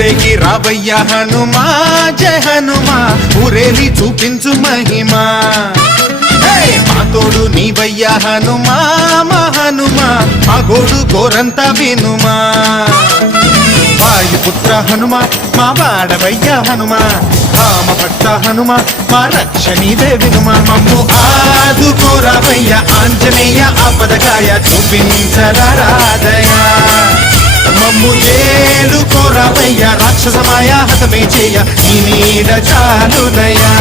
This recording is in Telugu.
ఊరేగి రావయ్య హనుమా జయ హనుమా ఊరేలి చూపించు మహిమా మా తోడు నీవయ్య హనుమా మా హనుమా మా గోడు గోరంత వినుమా వాయుపుత్ర హనుమా మా వాడవయ్య హనుమా రామభక్త హనుమా మా రక్షణీదే వినుమా మమ్ము ఆదుకోరావయ్య ఆంజనేయ ఆపదకాయ చూపించరాదయ మమ్ము ఏలుకోరావయ్య రాక్షసమాయ హతమే చేయ నీ నీడ చాలునయా